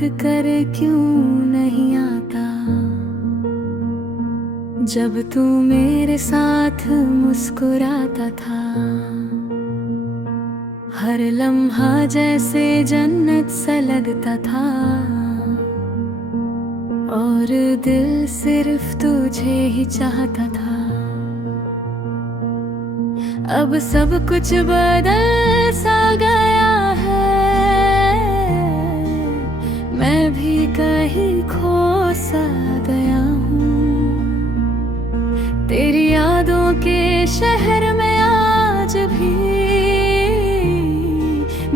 कर क्यों नहीं आता। जब तू मेरे साथ मुस्कुराता था, हर लम्हा जैसे जन्नत सा लगता था। और दिल सिर्फ तुझे ही चाहता था। अब सब कुछ बदल सा गया है, मैं भी कहीं खो सा गया हूँ। तेरी यादों के शहर में आज भी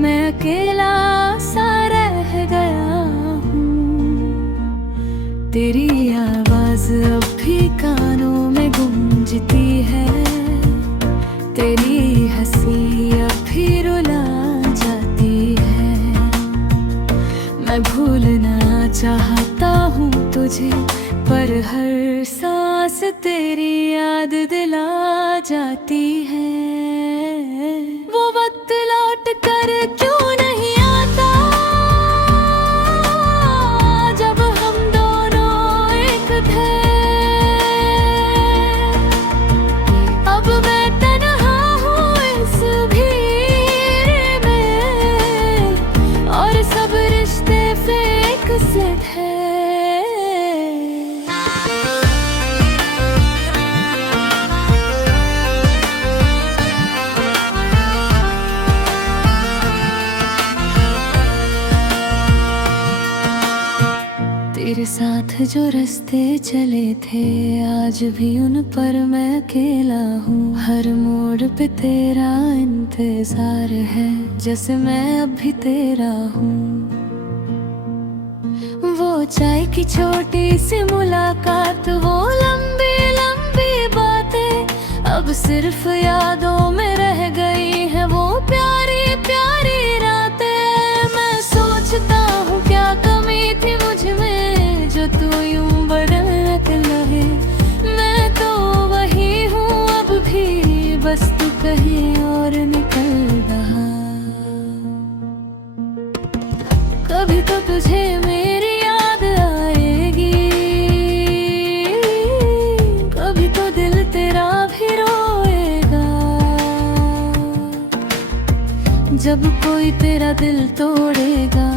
मैं अकेला सा रह गया हूँ। तेरी आवाज अब भी कानों में गूंजती है, तेरी हंसी अब भी रुला जाती है। मैं भूलना चाहता हूँ तुझे, पर हर सांस तेरी याद दिला जाती है। वो वक्त लौट कर क्यों नहीं आता, जब हम दोनों एक थे। अब मैं तन्हा हूँ इस भीड़ में, और सब रिश्ते फेंक से थे। तेरे साथ जो रास्ते चले थे, आज भी उन पर मैं अकेला हूँ। हर मोड़ पे तेरा इंतजार है, जैसे मैं अब भी तेरा हूँ। वो चाय की छोटी सी मुलाकात, वो लंबी लंबी बातें अब सिर्फ यादों में रह गई है। वो प्यारी प्यारी रातें, मैं सोचता हूँ क्या कमी थी मुझ में, जो तू यूं बदल रहे। मैं तो वही हूँ अब भी, बस तू कहीं और निकल रहा। कभी तो तुझे मेरी याद आएगी, कभी तो दिल तेरा भी रोएगा। जब कोई तेरा दिल तोड़ेगा,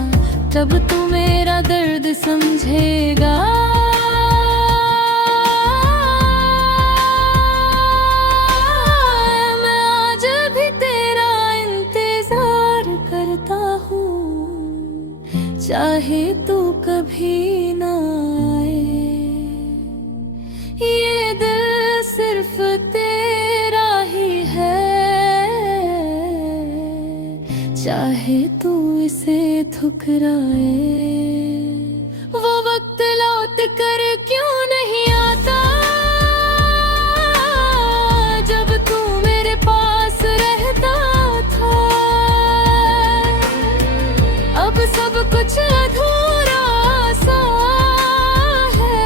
तब तू मेरा दर्द समझेगा। मैं आज भी तेरा इंतजार करता हूँ, चाहे तू कभी ना आए। ये दिल सिर्फ तेरा ही है, चाहे तू इसे ठुकराए। वो वक्त लौट कर क्यों नहीं आता, जब तू मेरे पास रहता था। अब सब कुछ अधूरा सा है,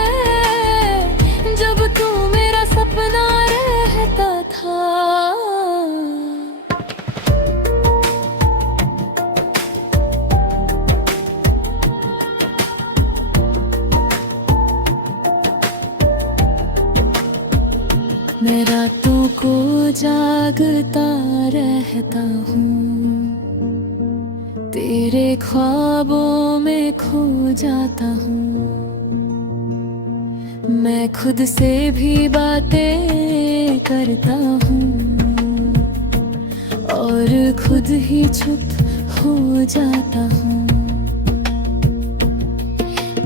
जब तू मेरा सपना रहता था। मैं रातों को जागता रहता हूँ, तेरे ख्वाबों में खो जाता हूँ। मैं खुद से भी बातें करता हूँ, और खुद ही चुप हो जाता हूँ।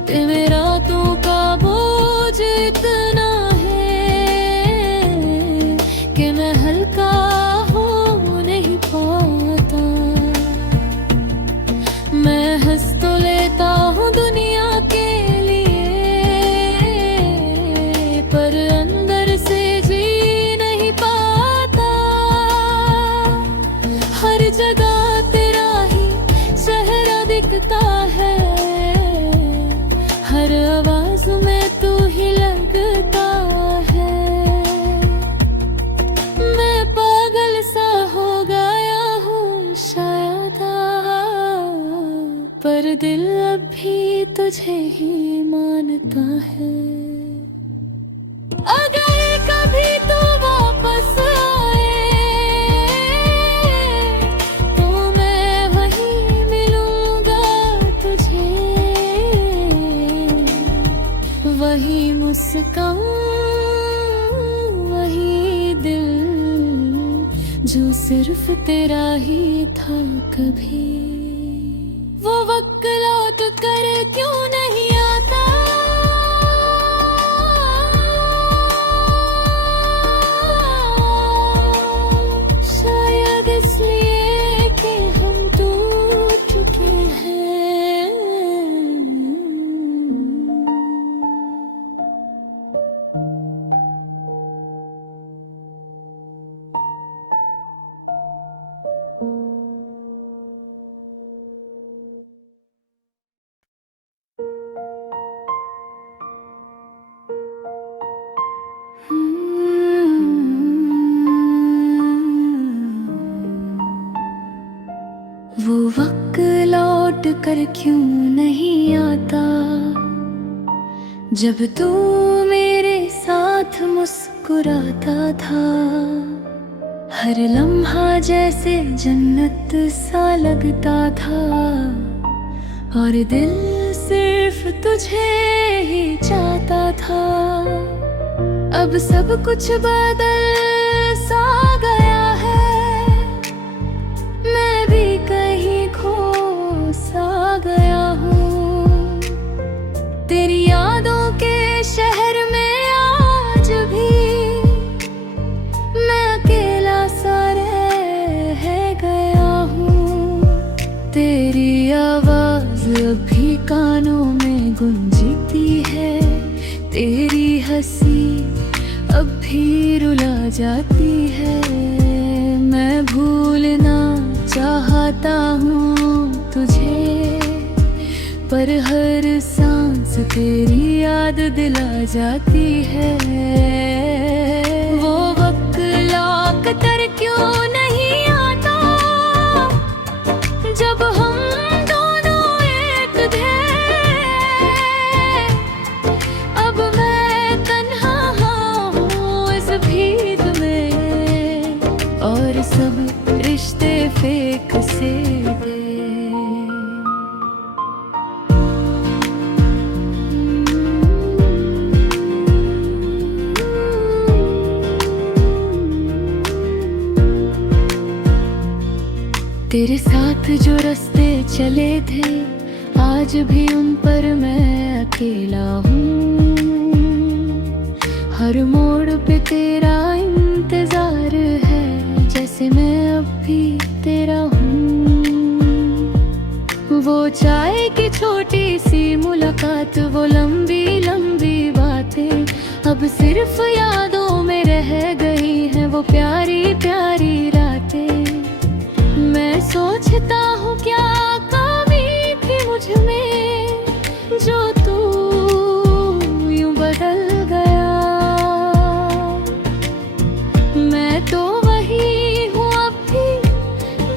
तेरे रातों का बोझ इतना कि मैं हल्का हो नहीं पाता। मैं हंस तो लेता हूँ दुनिया के लिए, पर अंदर से जी नहीं पाता। हर जगह तेरा ही चेहरा दिखता है, हर तुझे ही मानता है। अगर कभी तू वापस आए तो मैं वहीं मिलूंगा तुझे, वही मुस्कान, वही दिल जो सिर्फ तेरा ही था कभी। वो वक्त लौट कर क्यों नहीं आता, शायद इसलिए कि हम टूट चुके हैं। वो वक्त लौट कर क्यों नहीं आता, जब तू मेरे साथ मुस्कुराता था। हर लम्हा जैसे जन्नत सा लगता था, और दिल सिर्फ तुझे ही चाहता था। अब सब कुछ बदल सा गया है, मैं भी कहीं खो सा गया हूँ। तेरी यादों के शहर में आज भी मैं अकेला सा रह गया हूँ। तेरी आवाज अभी कानों में गूंजती है, तेरी हंसी अब भी रुला जाती है। मैं भूलना चाहता हूँ तुझे, पर हर सांस तेरी याद दिला जाती है। वो वक्त लौट कर क्यों नहीं आता, जब हम दोनों एक थे। अब मैं तन्हा हूँ इस भीड़ में, और सब रिश्ते फेंक से गए। तेरे साथ जो रास्ते चले थे, आज भी उन पर मैं अकेला हूँ। हर मोड़ पे तेरा इंतजार है, जैसे मैं अब भी तेरा हूँ। वो चाय की छोटी सी मुलाकात, वो लंबी लंबी बातें अब सिर्फ यादों में रह गई हैं। वो प्यारी प्यारी रातें, मैं सोचता हूँ क्या कमी थी मुझ में, जो तू यूं बदल गया। मैं तो वही हूँ अब भी,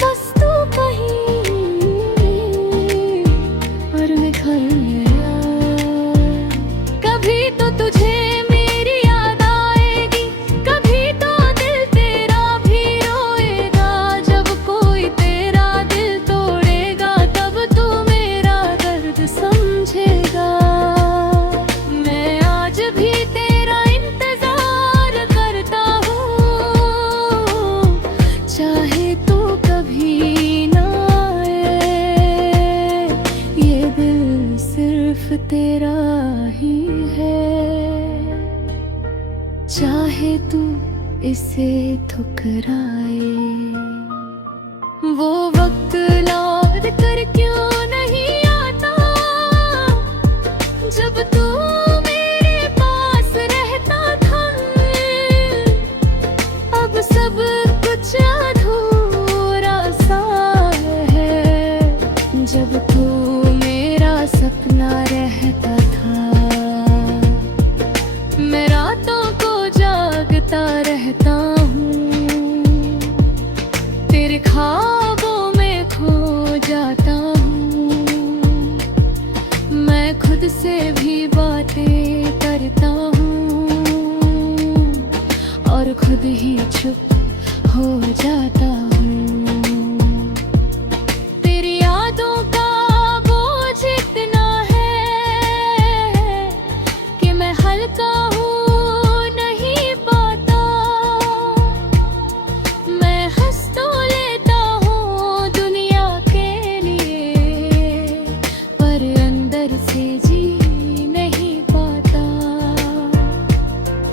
बस तू कहीं और निखर गया। कभी तो तुझे मेरी याद आएगी, कभी तो दिल तेरा भी रोएगा। जब कोई तेरा दिल तोड़ेगा, तब तू मेरा दर्द समझेगा। मैं आज भी तेरा इंतजार करता हूँ, चाहे तू कभी ना आए। ये दिल सिर्फ तेरा ही है, चाहे तू इसे ठुकराए। वो वक्त लौट कर क्यों नहीं आता, जब तू मेरे पास रहता था। अब सब कुछ अधूरा सा है, जब तू मेरा सपना रहता था। मैं रातों को जागता रहता हूँ, तेरे ख्वाबों में खो जाता हूँ। खुद ही चुप हो जाता हूँ। तेरी यादों का बोझ इतना है कि मैं हल्का हूँ नहीं पाता। मैं हंस तो लेता हूँ दुनिया के लिए, पर अंदर से जी नहीं पाता।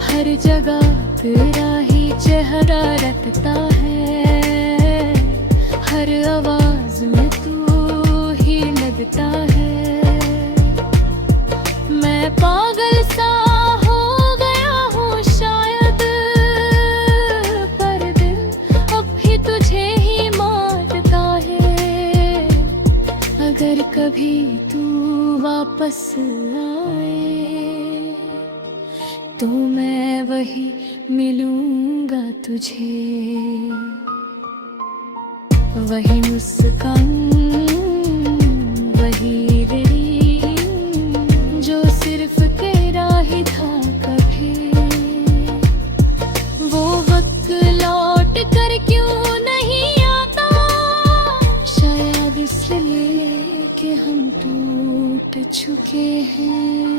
हर जगह तेरा ही चेहरा रखता है, हर आवाज में तू ही लगता है। मैं पागल सा हो गया हूँ शायद, पर दिल अब भी तुझे ही मांगता है। अगर कभी तू वापस आए तो मैं वही मिलूंगा तुझे, वही मुस्कान, वही दिल जो सिर्फ तेरा ही था कभी। वो वक्त लौट कर क्यों नहीं आता, शायद इसलिए कि हम टूट चुके हैं।